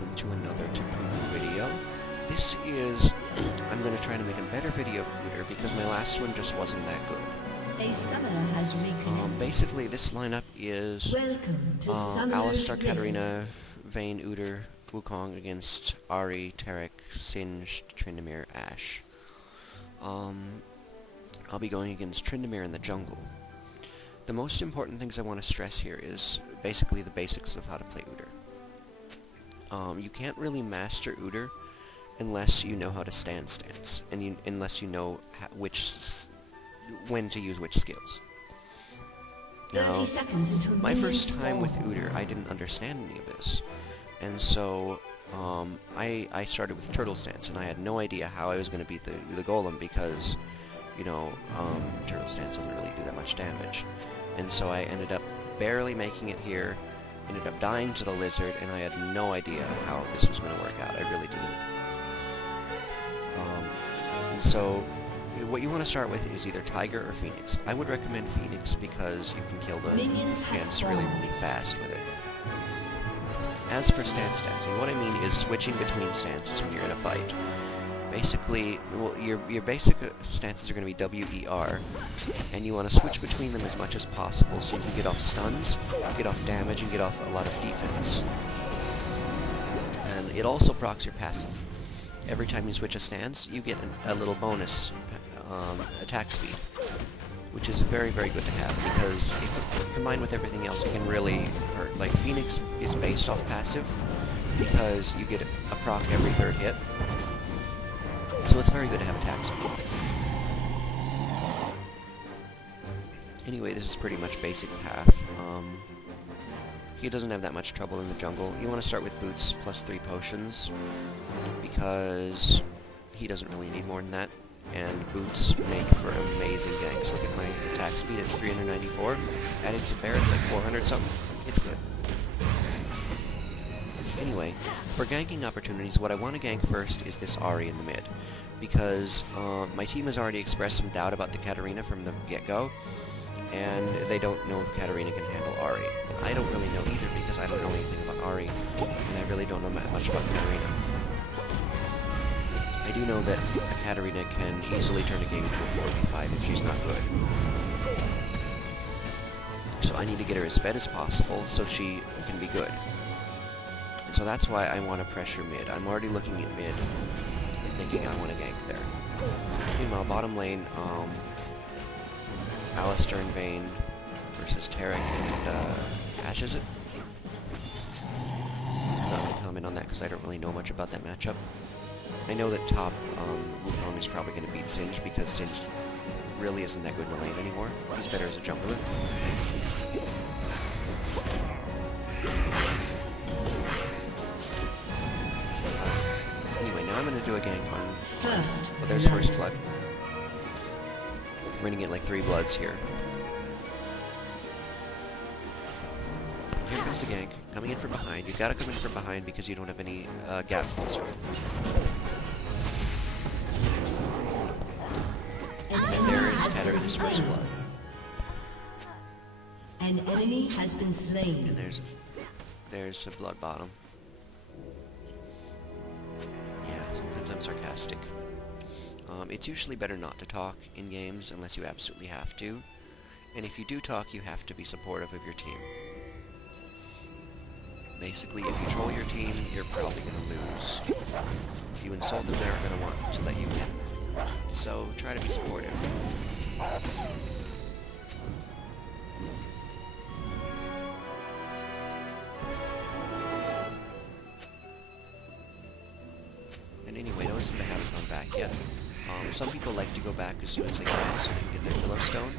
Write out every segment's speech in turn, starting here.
welcome to another video. This is, I'm going to try to make a better video of Udyr because my last one just wasn't that good. A summoner has reconnected. Basically, this lineup is Welcome to Summoner's Alistar, Rift. Katarina, Vayne, Udyr, Wukong against Ahri, Taric, Singed, Tryndamere, Ashe. I'll be going against Tryndamere in the jungle. The most important things I want to stress here is basically the basics of how to play Udyr. You can't really master Udyr unless you know how to stance, and unless you know when to use which skills. Now, 30 seconds until my first minions time with spawn. Udyr, I didn't understand any of this, and so I started with turtle stance, and I had no idea how I was going to beat the golem because, you know, turtle stance doesn't really do that much damage, and so I ended up barely making it here. Ended up dying to the lizard, and I had no idea how this was going to work out. I really didn't. And so, what you want to start with is either Tiger or Phoenix. I would recommend Phoenix because you can kill the Minions have champs really, spawned. really fast with it. As for stance, what I mean is switching between stances when you're in a fight. Basically, well, your basic stances are going to be W, E, R, and you want to switch between them as much as possible so you can get off stuns, get off damage, and get off a lot of defense. And it also procs your passive. Every time you switch a stance, you get a little bonus attack speed, which is very, very good to have because combined with everything else, it can really hurt. Like, Phoenix is based off passive because you get a proc every third hit. So it's very good to have attack speed. Anyway, this is pretty much basic path. He doesn't have that much trouble in the jungle. You want to start with boots plus 3 potions because he doesn't really need more than that. And boots make for amazing ganks. Look at my attack speed, it's 394. Adding to bear, it's like 400 something. It's good. Anyway, for ganking opportunities, what I want to gank first is this Ahri in the mid, because my team has already expressed some doubt about the Katarina from the get-go, and they don't know if Katarina can handle Ahri. I don't really know either, because I don't know anything about Ahri, and I really don't know much about Katarina. I do know that a Katarina can easily turn a game into a 4v5 if she's not good. So I need to get her as fed as possible so she can be good. And so that's why I want to pressure mid. I'm already looking at mid and thinking I want to gank there. Meanwhile, bottom lane, Alistar and Vayne versus Taric and Ashe, is it? I'm not going to comment on that because I don't really know much about that matchup. I know that top Wukong is probably going to beat Singed because Singed really isn't that good in the lane anymore. He's better as a jungler. Anyway, now I'm going to do a gank on... First Well, there's first blood. We're going to get like 3 bloods here. Here comes the gank, coming in from behind. You've got to come in from behind because you don't have any gap closer. And there is Katarina's first blood. An enemy has been slain. And there's a blood bottom. Yeah, sometimes I'm sarcastic. It's usually better not to talk in games unless you absolutely have to. And if you do talk, you have to be supportive of your team. Basically, if you troll your team, you're probably going to lose. If you insult them, they're going to want to let you win. So, try to be supportive. And anyway, notice that I haven't gone back yet. Some people like to go back as soon as they can so they can get their Philostone.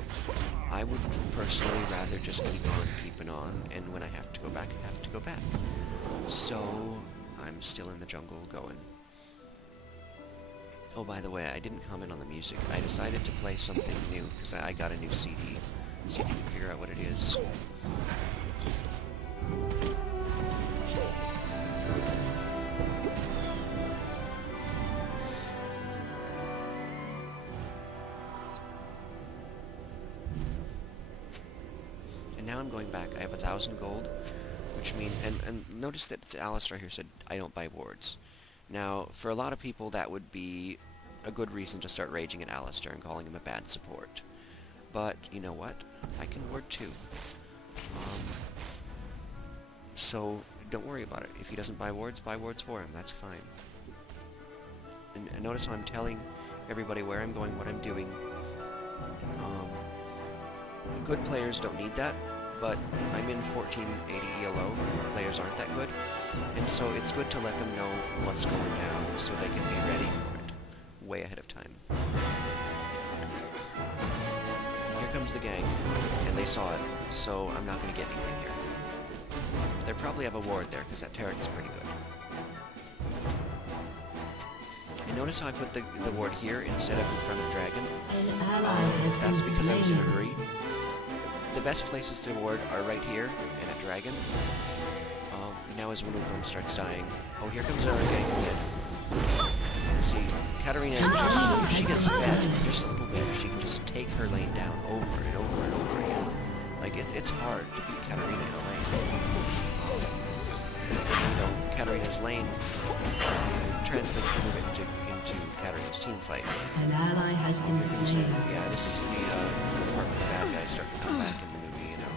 I would personally rather just keep on keeping on, and when I have to go back, I have to go back. So, I'm still in the jungle going. Oh, by the way, I didn't comment on the music. I decided to play something new because I got a new CD. See if you can figure out what it is. And now I'm going back. I have 1,000 gold, which mean, and notice that Alistar here said, I don't buy wards. Now, for a lot of people, that would be a good reason to start raging at Alistar and calling him a bad support. But, you know what? I can ward too. So, don't worry about it. If he doesn't buy wards for him. That's fine. And notice how I'm telling everybody where I'm going, what I'm doing. Good players don't need that, but I'm in 1480 ELO. Players aren't that good. And so it's good to let them know what's going down so they can be ready for it way ahead of time. Here comes the gang, and they saw it, so I'm not going to get anything here. They probably have a ward there, because that Taric is pretty good. And notice how I put the ward here instead of in front of Dragon? An ally has been That's because I was in a slain. hurry. The best places to ward are right here, and at Dragon. Now as Winogorm starts dying. Oh, here comes our gang again. Let's see, Katarina, just, if she gets fed just a little bit, she can just take her lane down over and over and over again. Like, it's hard to beat Katarina in a lane. You know, Katarina's lane translates a little bit into Katarina's team fight. An ally has been slain. Yeah, this is the part where the bad guys start to come back in the movie, you know.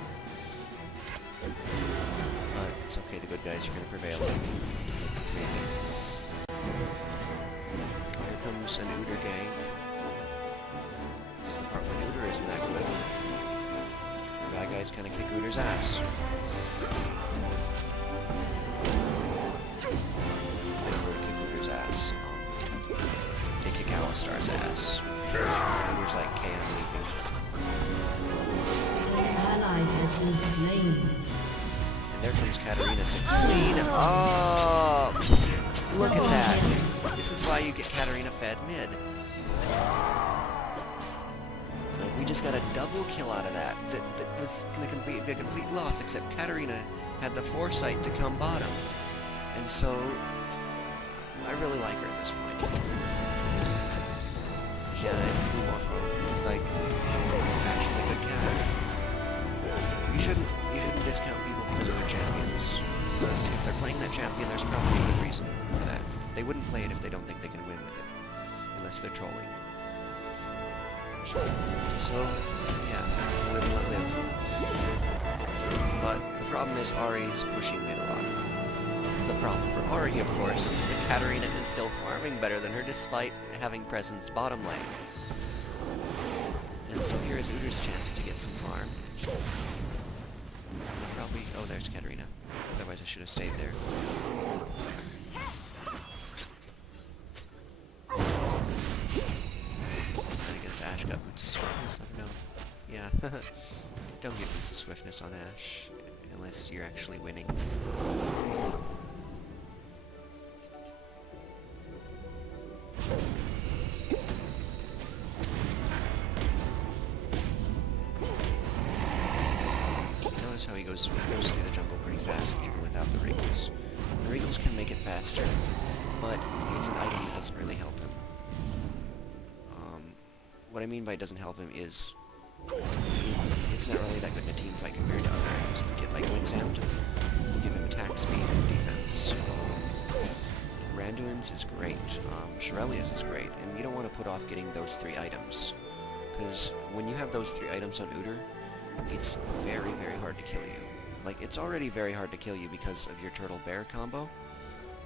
But it's okay, the good guys are going to prevail. Maybe. Here comes an Udyr gang. This is the part where Udyr isn't that good. The bad guys kind of kick Udyr's ass. They don't really kick Udyr's ass. They kick Alistar's ass. Udyr's like, okay, I'm leaving. An ally has been slain. And there comes Katarina to clean up! Look at that! This is why you get Katarina fed mid. Like, we just got a double kill out of that. That was going to be a complete loss, except Katarina had the foresight to come bottom. And so, I really like her at this point. Yeah, and Kumofo is like, actually a good cat. You shouldn't discount people because of their champions. Because if they're playing that champion, there's probably a good reason for that. They wouldn't play it if they don't think they can win with it. Unless they're trolling. So, yeah, live and let live. But the problem is Ahri's pushing mid a lot. The problem for Ahri, of course, is that Katarina is still farming better than her despite having presence bottom lane. And so here is Udyr's chance to get some farm. Probably... oh, there's Katarina. Otherwise I should have stayed there. I guess Ashe got boots of swiftness. I don't know. Yeah. Don't get boots of swiftness on Ashe. Unless you're actually winning. Notice how he goes through the jungle pretty fast, even without the Regals. The Regals can make it faster, but it's an item that doesn't really help him. What I mean by it doesn't help him is it's not really that good in a team fight compared to other items. You get like Wit's End, will give him attack speed and defense. Randuin's is great. Shirelia's is great, and you don't want to put off getting those 3 items, because when you have those 3 items on Udyr, it's very, very hard to kill you. Like, it's already very hard to kill you because of your Turtle Bear combo,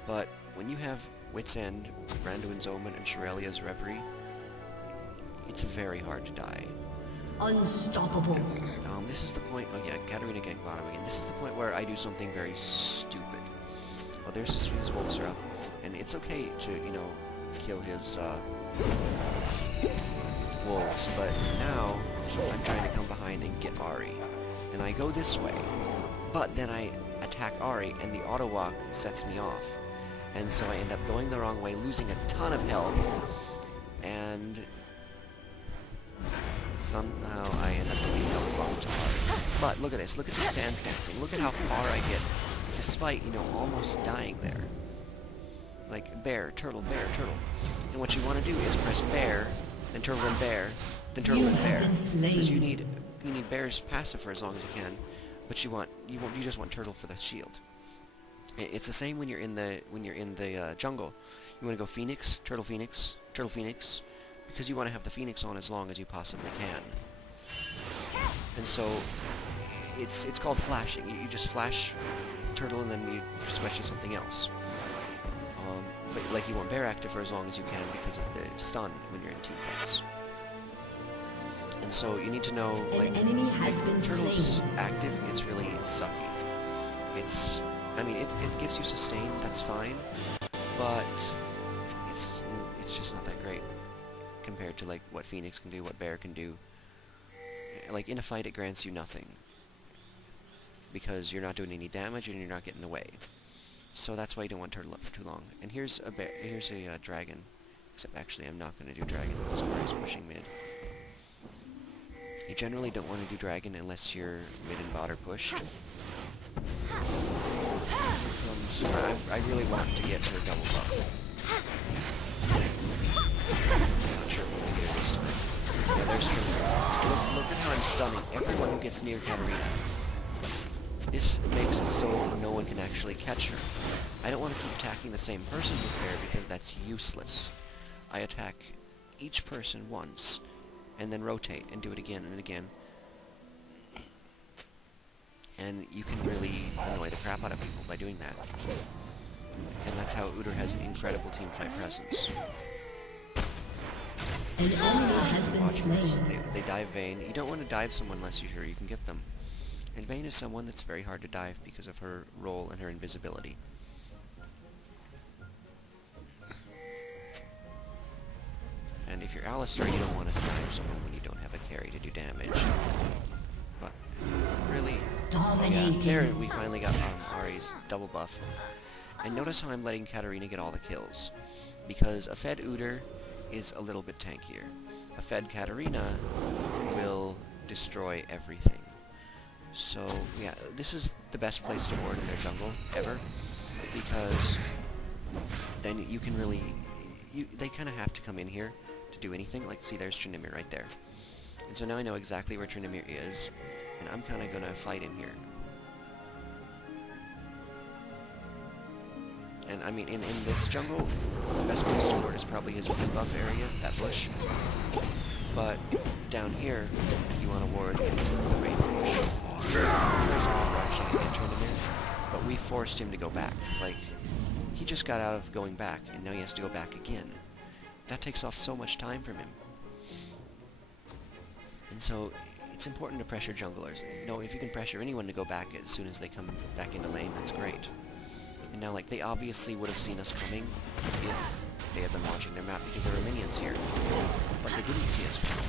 but when you have Wit's End, Randuin's Omen, and Shirelia's Reverie, it's very hard to die. Unstoppable. This is the point... oh yeah, Katarina getting bottom again. This is the point where I do something very stupid. Oh, there's his wolves are up. And it's okay to, you know, kill his, wolves, but now I'm trying to come behind and get Ahri. And I go this way, but then I attack Ahri, and the auto-walk sets me off. And so I end up going the wrong way, losing a ton of health, and somehow I end up getting health buff to Ahri. But look at this, look at the stance dancing, look at how far I get, despite, you know, almost dying there. Like, bear, turtle, and what you want to do is press bear, then turtle and bear, then turtle and bear. Because you need bear's passive for as long as you can. but you just want turtle for the shield. It's the same when you're in the jungle. You want to go phoenix, turtle phoenix, because you want to have the phoenix on as long as you possibly can. And so it's called flashing. You just flash turtle and then you switch to something else. But like you want bear active for as long as you can because of the stun when you're in team fights. And so you need to know, like, An enemy has been turtle's slain. active is really sucky. I mean, it gives you sustain, that's fine, but it's just not that great compared to, like, what Phoenix can do, what Bear can do. Like, in a fight, it grants you nothing, because you're not doing any damage and you're not getting away. So that's why you don't want Turtle up for too long. And here's a dragon. Except, actually, I'm not going to do dragon, because Mari's pushing mid. You generally don't want to do dragon unless your mid and bot are pushed. So I really want to get her double buff. Not sure what we'll do this time. Yeah, there's Katarina. Look at how I'm stunning everyone who gets near Katarina. This makes it so no one can actually catch her. I don't want to keep attacking the same person with Bear because that's useless. I attack each person once, and then rotate and do it again and again. And you can really annoy the crap out of people by doing that. And that's how Udyr has an incredible teamfight presence. An enemy has been Watching this, slain. they dive Vayne. You don't want to dive someone unless you're sure you can get them. And Vayne is someone that's very hard to dive because of her role and her invisibility. And if you're Alistar, you don't want to dive someone when you don't have a carry to do damage. But really, yeah, there we finally got Ahri's double buff. And notice how I'm letting Katarina get all the kills. Because a fed Udyr is a little bit tankier. A fed Katarina will destroy everything. So, yeah, this is the best place to ward in their jungle ever. Because then you can really... they kind of have to come in here to do anything. Like, see, there's Tryndamere right there. And so now I know exactly where Tryndamere is, and I'm kind of going to fight him here. And, I mean, in this jungle, the best place to ward is probably his wind buff area, that bush. But down here, you want to ward into the Wraith bush. There's no actually in Tryndamere, but we forced him to go back. Like, he just got out of going back, and now he has to go back again. That takes off so much time from him. And so, it's important to pressure junglers. You know, if you can pressure anyone to go back as soon as they come back into lane, that's great. And now, like, they obviously would have seen us coming if they had been watching their map, because there were minions here. But they didn't see us coming.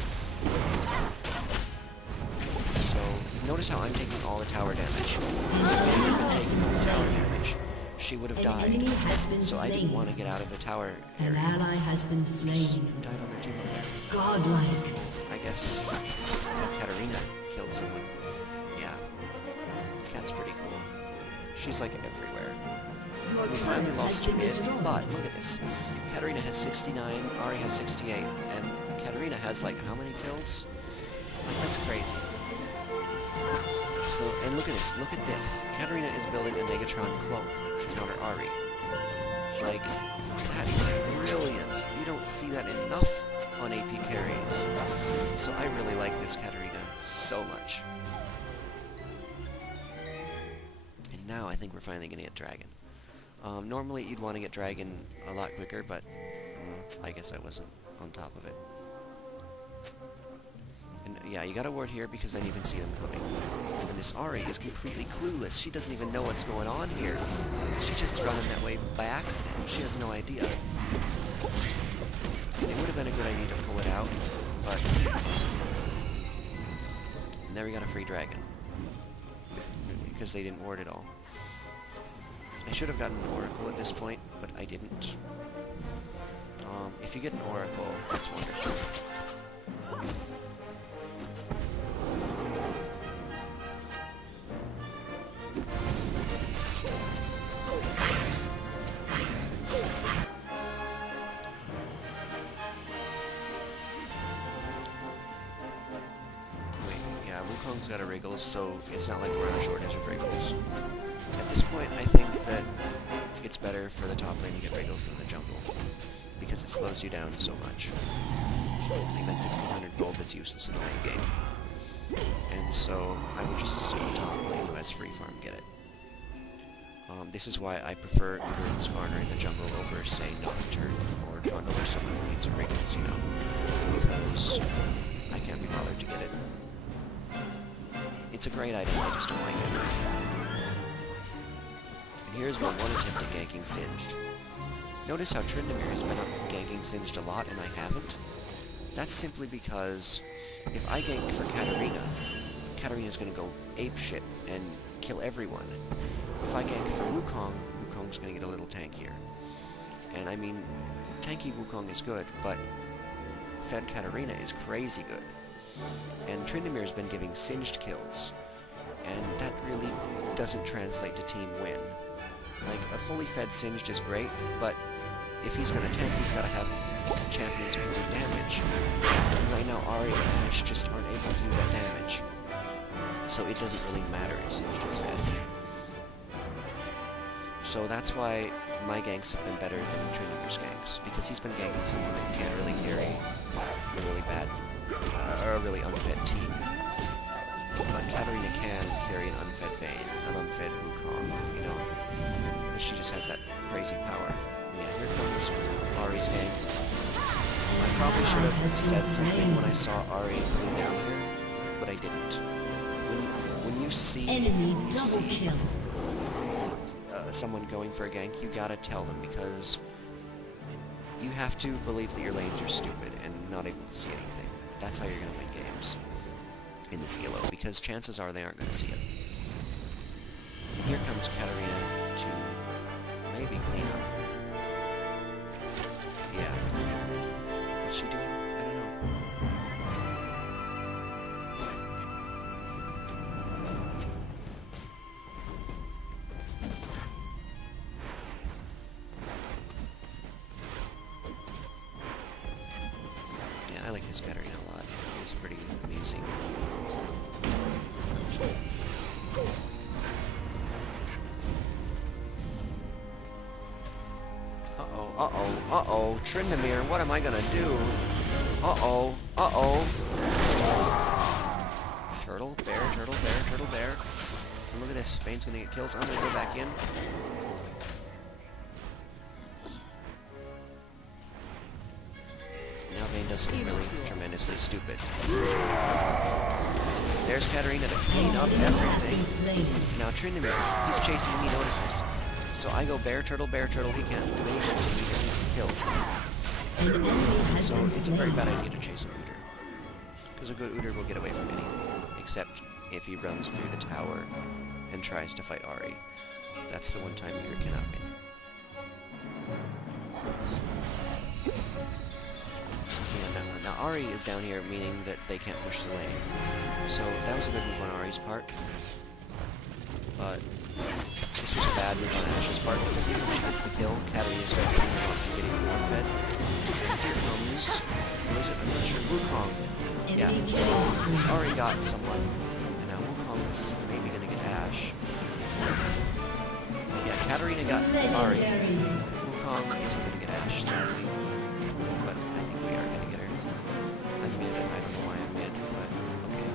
So, notice how I'm taking all the tower damage. If they had been taking all the tower damage, she would have died. enemy has been So I didn't slain. want to get out of the tower An area. ally has been slain. Died on her team up there. Godlike. I guess Katarina killed someone. Yeah. Cat's pretty cool. She's like everywhere. Your We turret finally has lost been mid, destroyed. but look at this. Katarina has 69, Ahri has 68, and Katarina has like how many kills? Like, that's crazy. So, and look at this. Katarina is building a Megatron cloak to counter Ahri. Like, that is brilliant. You don't see that enough on AP carries. So I really like this Katarina so much. And now I think we're finally gonna get Dragon. Normally you'd want to get Dragon a lot quicker, but I guess I wasn't on top of it. And yeah, you gotta ward here because then you can see them coming. And this Ahri is completely clueless. She doesn't even know what's going on here. She's just running that way by accident. She has no idea. It would have been a good idea to pull it out, but... And there we got a free dragon. Because they didn't ward it all. I should have gotten an Oracle at this point, but I didn't. If you get an Oracle, that's wonderful. Wukong's got a Wriggles, so it's not like we're on a shortage of Wriggles. At this point, I think that it's better for the top lane to get Wriggles than the jungle, because it slows you down so much. Like that 1600 gold that's useless in the late game. And so, I would just assume the top lane who has free farm get it. This is why I prefer Udyr and Skarner in the jungle over, say, Nocturne or Trundle or someone who needs a Wriggles, you know, because I can't be bothered to get it. It's a great item, I just don't like it. And here's my one attempt at ganking Singed. Notice how Tryndamere has been ganking Singed a lot and I haven't? That's simply because if I gank for Katarina, Katarina's gonna go apeshit and kill everyone. If I gank for Wukong, Wukong's gonna get a little tankier. And I mean, tanky Wukong is good, but fed Katarina is crazy good. And Tryndamere's been giving Singed kills, and that really doesn't translate to team win. Like, a fully fed Singed is great, but if he's gonna tank, he's gotta have champions who do damage. And right now, Ahri and Ashe just aren't able to do that damage. So it doesn't really matter if Singed is fed. So that's why my ganks have been better than Tryndamere's ganks, because he's been ganking someone that can't really carry a really bad, or a really unfed team. But Katarina can carry an unfed Vayne, an unfed Wukong, you know, because she just has that crazy power. Yeah, here comes Ahri's gank. I probably should have said something when I saw Ahri putting down here, but I didn't. When you see someone going for a gank, you gotta tell them, because you have to believe that your lanes are stupid and not able to see anything. That's how you're gonna win games in this ELO, because chances are they aren't gonna see it. And here comes Katarina to maybe clean up. Yeah. What's she doing? I don't know. Yeah, I like this Katarina a lot. It's pretty amusing. Uh-oh, Tryndamere, what am I gonna do? Uh-oh. Turtle, bear, turtle, bear, turtle, bear. And look at this, Vayne's gonna get kills. I'm gonna go back in. Now Vayne does something really tremendously stupid. There's Katarina to clean up everything. Now Tryndamere, he's chasing me, notice this. So I go bear, turtle, he can't do anything to me, and he's killed. So it's a very bad idea to chase an Udyr. Because a good Udyr will get away from anything, except if he runs through the tower and tries to fight Ahri. That's the one time Udyr cannot win. Yeah, now Ahri is down here, meaning that they can't push the lane. So that was a good move on Ahri's part. But this was a bad move on Ashe's part, because even if she gets the kill, Katarina's going to be getting more fed. And here comes, who is it? I'm not sure. Wukong. Yeah, so he's already got someone. And now Wukong's maybe going to get Ashe. Yeah, Katarina got Ahri. Wukong isn't going to get Ashe, sadly. But I think we are going to get her. I'm mid, and I don't know why I'm mid, but okay.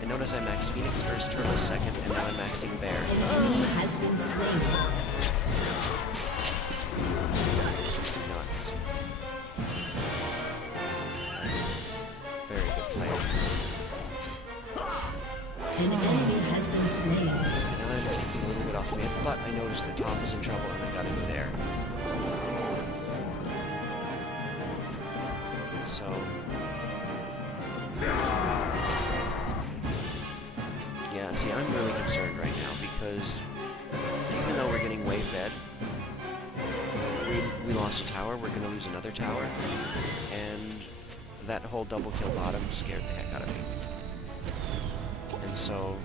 And notice I maxed Phoenix first, Turtle second, and now I'm maxing Bear. Has been slain. It's just nuts. Very good play. An enemy has been slain. And now I'm taking a little bit off mid, but I noticed that Tom was in trouble and I got him there. So... yeah, see, I'm really concerned right now, because even though we're getting way fed, we lost a tower, we're going to lose another tower, and that whole double kill bottom scared the heck out of me. And so,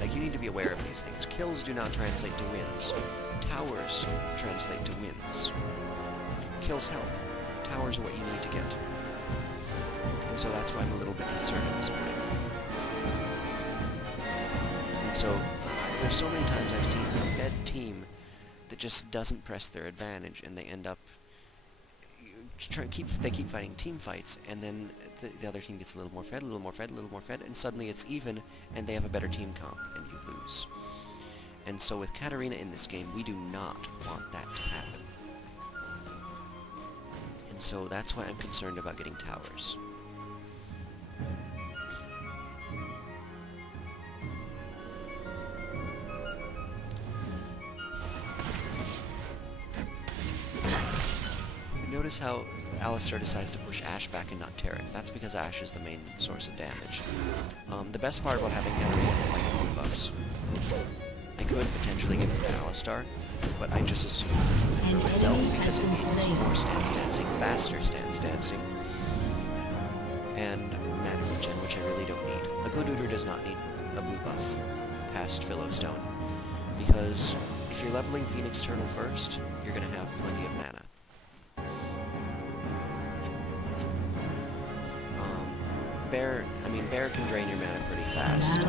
like, you need to be aware of these things. Kills do not translate to wins. Towers translate to wins. Kills help. Towers are what you need to get. And so that's why I'm a little bit concerned at this point. And so, there's so many times I've seen a fed team that just doesn't press their advantage, and they end up they keep fighting team fights, and then the other team gets a little more fed, a little more fed, a little more fed, and suddenly it's even, and they have a better team comp, and you lose. And so with Katarina in this game, we do not want that to happen. And so that's why I'm concerned about getting towers. Notice how Alistar decides to push Ashe back and not Taric. That's because Ashe is the main source of damage. The best part about having Katarina is like the blue buffs. I could potentially give it to Alistar, but I just assume for myself because it needs more stance dancing, faster stance dancing, and mana regen, which I really don't need. A good Udyr does not need a blue buff past Philostone, because if you're leveling Phoenix Turtle first, you're going to have plenty of mana. Bear can drain your mana pretty fast.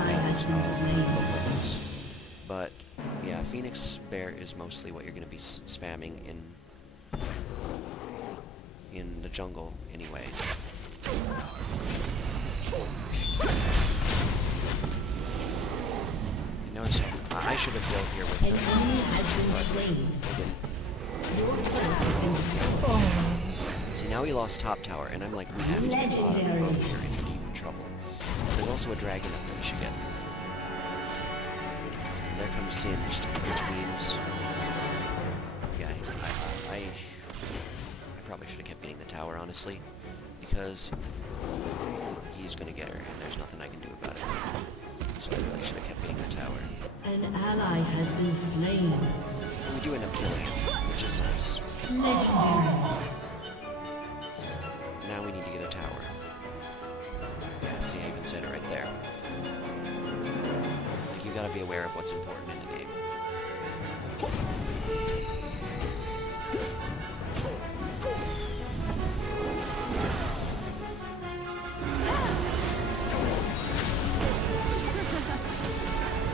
But yeah, Phoenix Bear is mostly what you're going to be spamming in the jungle anyway. Notice I should have built here with him, but I didn't. See, now he lost top tower, and I'm like, we have to get out of the road here in deep trouble. There's also a dragon up there we should get. And there comes Singed, which means... Yeah, I probably should have kept getting the tower, honestly, because he's gonna get her, and there's nothing I can do about it. So I really should have kept getting the tower. An ally has been slain. We do end up killing him, which is nice. Legendary. Now we need to get a tower. Yeah, see, I even said it right there. Like, you gotta be aware of what's important in the game.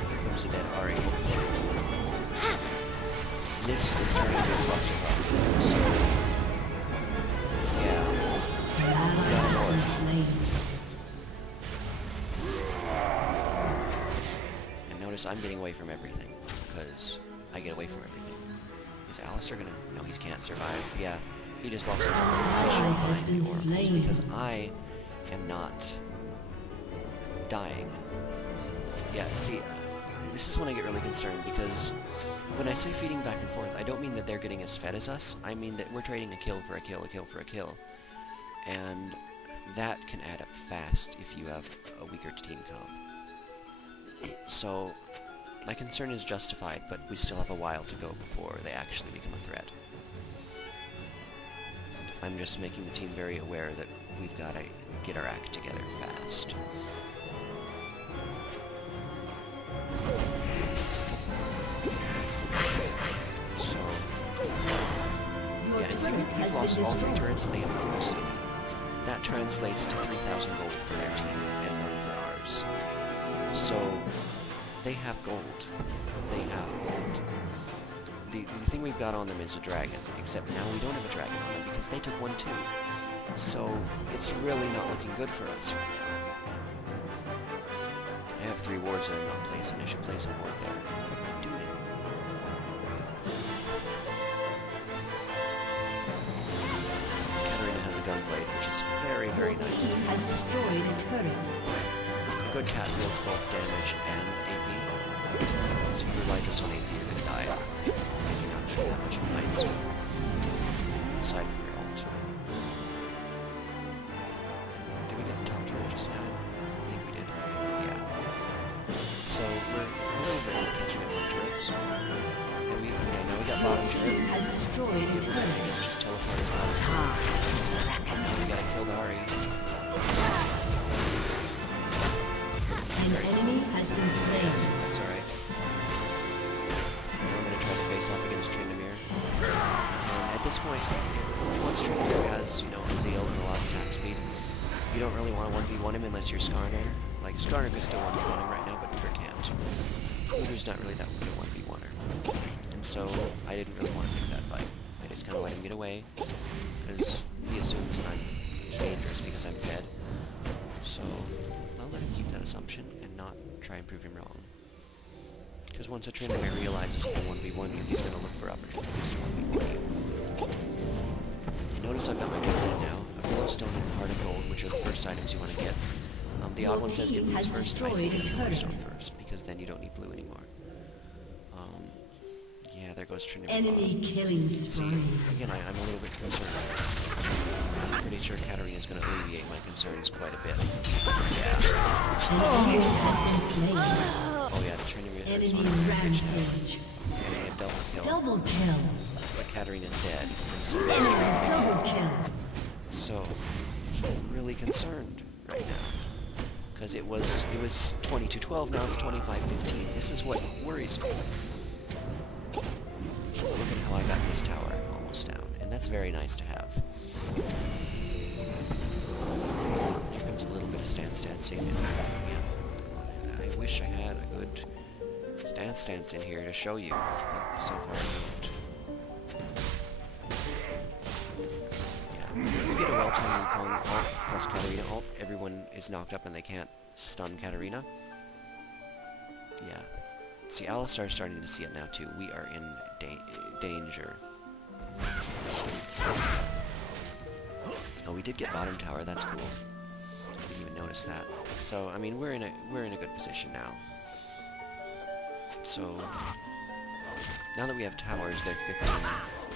Here comes a dead Ahri. This is turning into a clusterfuck. So, and notice I'm getting away from everything, because I get away from everything. Is Alistar gonna... No, he can't survive. Yeah, he just lost a It's because I am not dying. Yeah, see, this is when I get really concerned, because when I say feeding back and forth, I don't mean that they're getting as fed as us. I mean that we're trading a kill for a kill, a kill for a kill. And that can add up fast if you have a weaker team comp. So, my concern is justified, but we still have a while to go before they actually become a threat. I'm just making the team very aware that we've got to get our act together fast. So, yeah, and see, we've lost all 3 turrets, they have lost any. That translates to 3,000 gold for their team and none for ours. So, they have gold. They have gold. The thing we've got on them is a dragon, except now we don't have a dragon on them because they took one too. So, it's really not looking good for us right now. I have 3 wards that I'm not placing. I should place a ward there. What am I doing? Katarina has a gunblade, which is very, very nice. Team has destroyed a turret. A good cat deals both damage and AP. So if you rely just on AP, you're gonna die. And you're not doing that much of nights. Aside from your ult. Did we get the top turret just now? I think we did. Yeah. So we're a little bit catching up on turrets. And now we got bottom turret. Has destroyed a turret. It's just teleported out. Now we gotta kill the Ahri. An enemy has been slain. That's alright. Now I'm gonna try to face off against Tryndamere. At this point, once Tryndamere has, a zeal and a lot of attack speed, you don't really want to 1v1 him unless you're Skarner. Like, Skarner could still 1v1 him right now, but Udyr can't. Udyr's not really that good at 1v1er. And so I didn't really want to pick that fight. I just kind of let him get away, because he assumes that I'm dangerous because I'm fed. So I'll let him keep that assumption and not try and prove him wrong. Because once a Tryndamere realizes he can 1v1 you, he's going to look for opportunities to 1v1 you. And notice I've got my bits in now. A Philostone and a Heart of Gold, which are the first items you want to get. The odd one says get blues first, I say get Philostone first, because then you don't need blue anymore. Yeah, there goes Tryndamere. Enemy killing spree. Again, I'm a little bit concerned. I'm pretty sure Katarina's going to alleviate my concerns quite a bit. Yeah. An enemy has been slain. Oh yeah, the Tryndamere is on Enemy the rampage. getting a double kill. Double kill. But Katarina's dead, and so is Tryndamere. Enemy double kill. So, I'm really concerned right now. Because it was 22-12, now it's 25-15. This is what worries me. Look at how I got this tower almost down, and that's very nice to have. Here comes a little bit of stancing. Yeah. I wish I had a good stance in here to show you, but so far I don't. Yeah, if you get a well-timed Kong ult plus Katarina ult, everyone is knocked up and they can't stun Katarina. Yeah. See, Alistar's starting to see it now too. We are in danger. Oh, we did get bottom tower. That's cool. I didn't even notice that. So, I mean, we're in a good position now. So, now that we have towers, their 15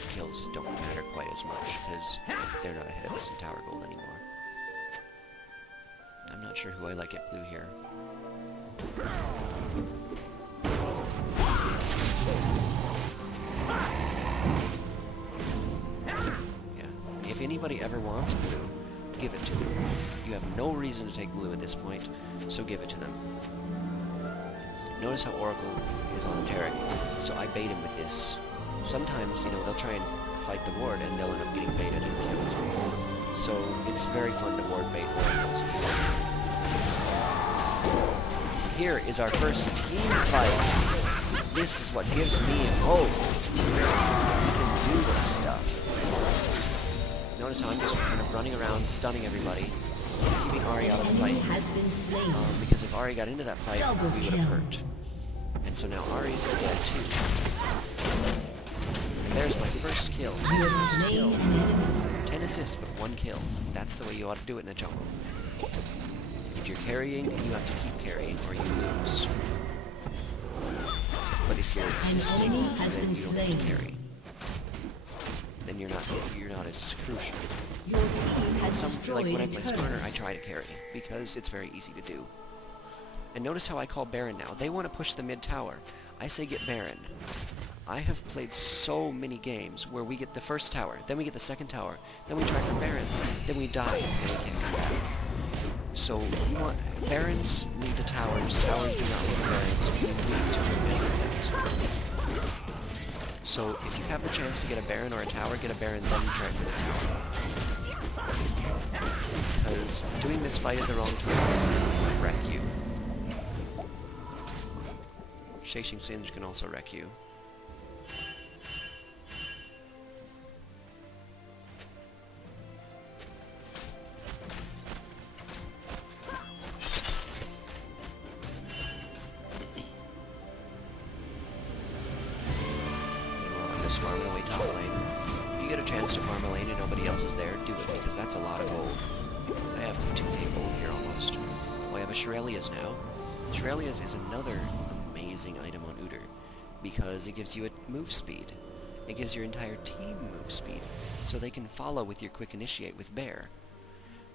kills don't matter quite as much because they're not ahead of us in tower gold anymore. I'm not sure who I like at blue here. Yeah. If anybody ever wants blue, give it to them. You have no reason to take blue at this point, so give it to them. Notice how Oracle is on Tarek, so I bait him with this. Sometimes, you know, they'll try and fight the ward and they'll end up getting baited and killed. So it's very fun to ward bait Oracles. Here is our first team fight. This is what gives me hope. We can do this stuff. Notice how I'm just kind of running around, stunning everybody, keeping Ahri out of the fight. Because if Ahri got into that fight, we would have hurt. And so now Ahri's dead too. And there's my first kill. First kill. 10 assists, but 1 kill. That's the way you ought to do it in the jungle. If you're carrying, you have to keep carrying, or you lose. But if you're assisting, then you don't have to carry. Then you're not as crucial. Like when I play Starter, I try to carry, because it's very easy to do. And notice how I call Baron now. They want to push the mid tower. I say get Baron. I have played so many games where we get the first tower, then we get the second tower, then we try for Baron, then we die, and we can't come back. So you want Barons lead to towers, towers do not lead to Barons, you need to remake that. So if you have the chance to get a Baron or a tower, get a Baron, then you try for the tower. Because doing this fight at the wrong time will wreck you. Chasing Singe can also wreck you. Farming away top lane. If you get a chance to farm a lane and nobody else is there, do it, because that's a lot of gold. I have 2k gold here almost. Oh, I have a Shirelia's now. Shirelia's is another amazing item on Udyr, because it gives you a move speed. It gives your entire team move speed, so they can follow with your quick initiate with Bear.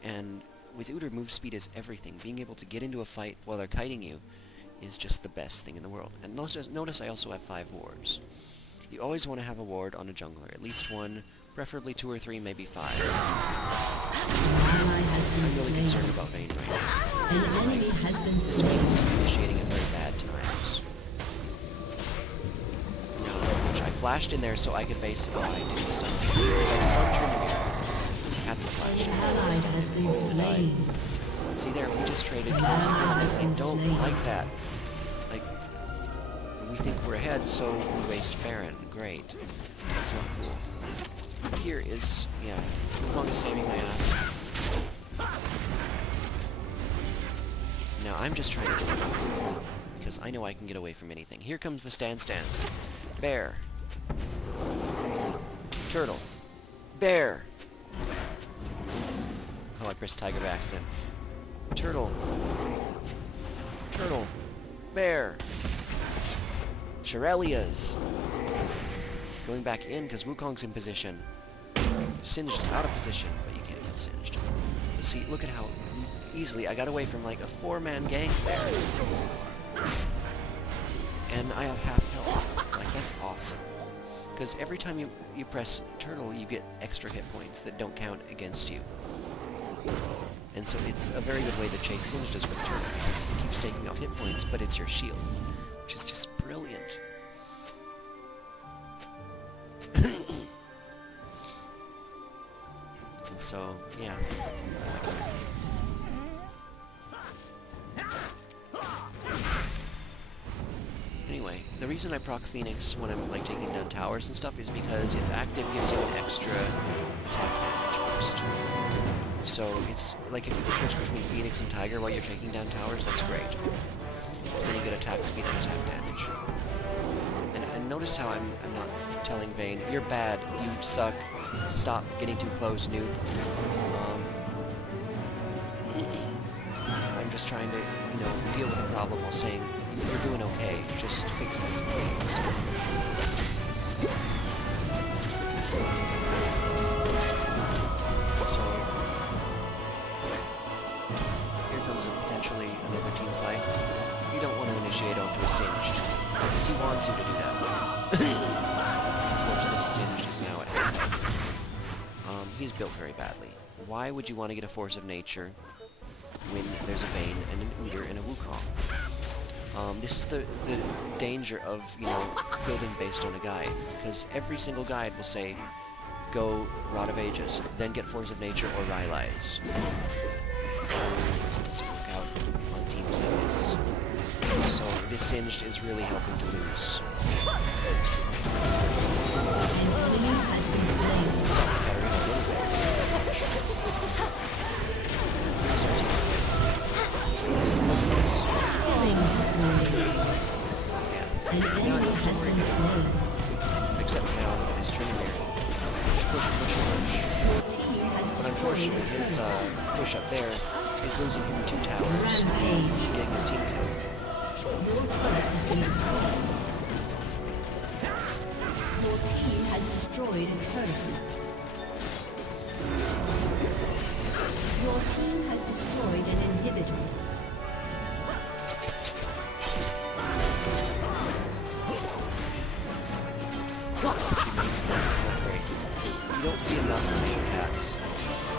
And with Udyr, move speed is everything. Being able to get into a fight while they're kiting you is just the best thing in the world. And notice I also have 5 wards. You always want to have a ward on a jungler, at least 1, preferably 2 or 3, maybe 5. I'm really concerned about Vayne right now. An enemy has been This Vayne is initiating at very bad times. Which I flashed in there so I could base it. Oh, I didn't stun. I stunned Tryndamere. Had the flash. ally has been slain. See there, we just traded kills again. I don't like that. Like, we think we're ahead, so we waste Baron. Great. That's not cool. Here is, yeah, Wukong is saving my ass. Now I'm just trying to get away, because I know I can get away from anything. Here comes the stance. Bear. Turtle. Bear. Oh, I pressed tiger by accident. Turtle. Turtle. Bear. Shirelias. Going back in because Wukong's in position. Singed is out of position, but you can't get Singed. You see, look at how easily I got away from like a 4-man gank there. And I have half health. Like, that's awesome. Because every time you press turtle, you get extra hit points that don't count against you. And so it's a very good way to chase Singed with turtle, because it keeps taking off hit points, but it's your shield, which is just brilliant. And so, yeah. Anyway, the reason I proc Phoenix when I'm like taking down towers and stuff is because its active gives you an extra attack damage boost. So it's like if you can switch between Phoenix and Tiger while you're taking down towers, that's great. Because then you get attack speed and attack damage. And notice how I'm not telling Vayne, you're bad, you suck, stop getting too close, noob. I'm just trying to, you know, deal with the problem while saying, you're doing okay, just fix this, please. So, here comes potentially another team fight. You don't want to initiate onto a Singed, because he wants you to do that. Of course, this Singed is now at hand. He's built very badly. Why would you want to get a Force of Nature when there's a Vayne and an Udyr and a Wukong? This is the danger of, you know, building based on a guide, because every single guide will say, go Rod of Ages, then get Force of Nature or Rylai's. It doesn't work out on teams like this. So this Singed is really helping to lose. So, Katarina a little bit. Here's our team. Look at this. Except now, look at his Trinity. Push. But unfortunately, his push up there is losing him 2 towers and getting his team killed. Your turret has been destroyed. Your team has destroyed a turret. Your team has destroyed an inhibitor. You don't see enough of main cats.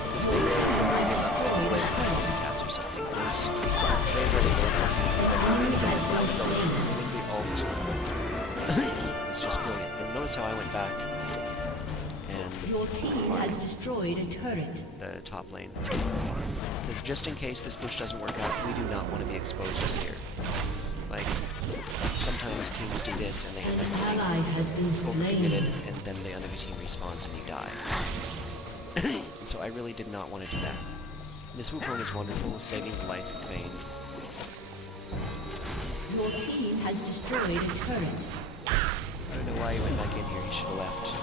Because main cats are very different like cats or something. Because they really don't have because the ult. It's just brilliant. And notice how I went back and Your team has destroyed a turret. the top lane. Because just in case this push doesn't work out, we do not want to be exposed in here. Like, sometimes teams do this and they end up An ally has been overcommitted, slain. and then the enemy team respawns and you die. And so I really did not want to do that. This Wukong is wonderful, saving the life of Vayne. Your team has destroyed a turret. I don't know why he went back in here, he should have left.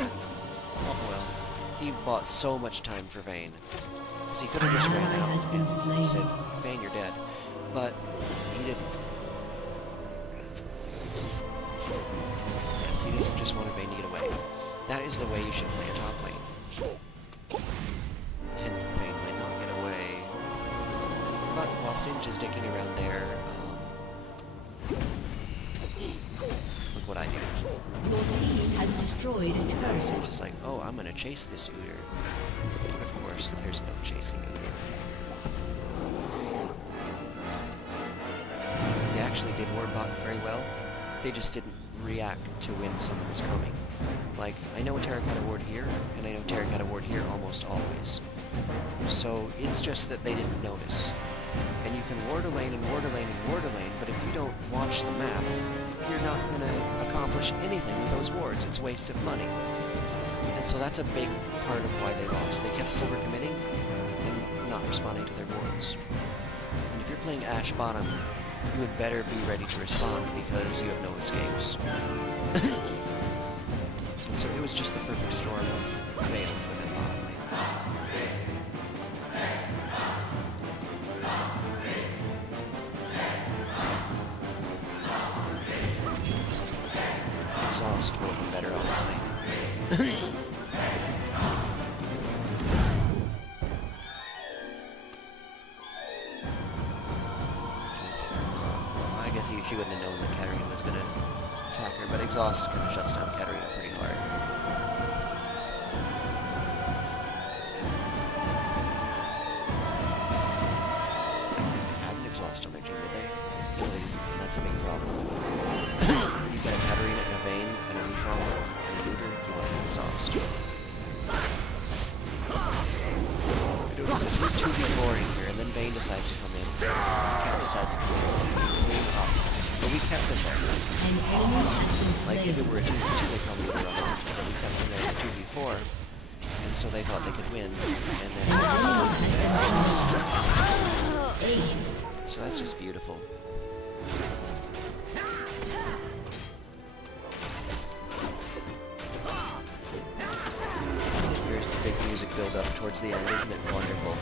Oh well. He bought so much time for Vayne. Because he could have just ran Ally out has been and slain. said, Vayne, you're dead. But he didn't. Yeah, see, this just wanted Vayne to get away. That is the way you should play a top lane. And Vayne might not get away. But while Singed is dicking around there, look what I do. Your team has destroyed a turret. Singed is like, oh, I'm gonna chase this Udyr. But of course, there's no chasing Udyr. They actually did warbot very well. They just didn't react to when someone was coming. Like, I know a Terracotta ward here, and I know Terracotta ward here almost always. So, it's just that they didn't notice. And you can ward a lane and ward a lane and ward a lane, but if you don't watch the map, you're not going to accomplish anything with those wards. It's a waste of money. And so that's a big part of why they lost. They kept overcommitting and not responding to their wards. And if you're playing Ash bottom, you would better be ready to respond because you have no escapes. And so it was just the perfect storm of fail for them bottom lane. Exhaust would have been better, honestly. I guess she wouldn't have known that Katarina was going to attack her, but Exhaust kind of shuts down Katarina pretty hard. Had an Exhaust on their team, did they? Really? And that's a big problem. You've got a Katarina and a Vayne and a Recall and a Udyr, you want an Exhaust. It says we're 2v4 in here, and then Vayne decides to come in. Cat decides to come in. But we kept them there. An enemy has been slain. Like, if it were a 2v2, they probably would have run off. But we kept them there at 2v4, and so they thought they could win. And then Ace. so that's just beautiful. Here's the big music build up towards the end, isn't it wonderful?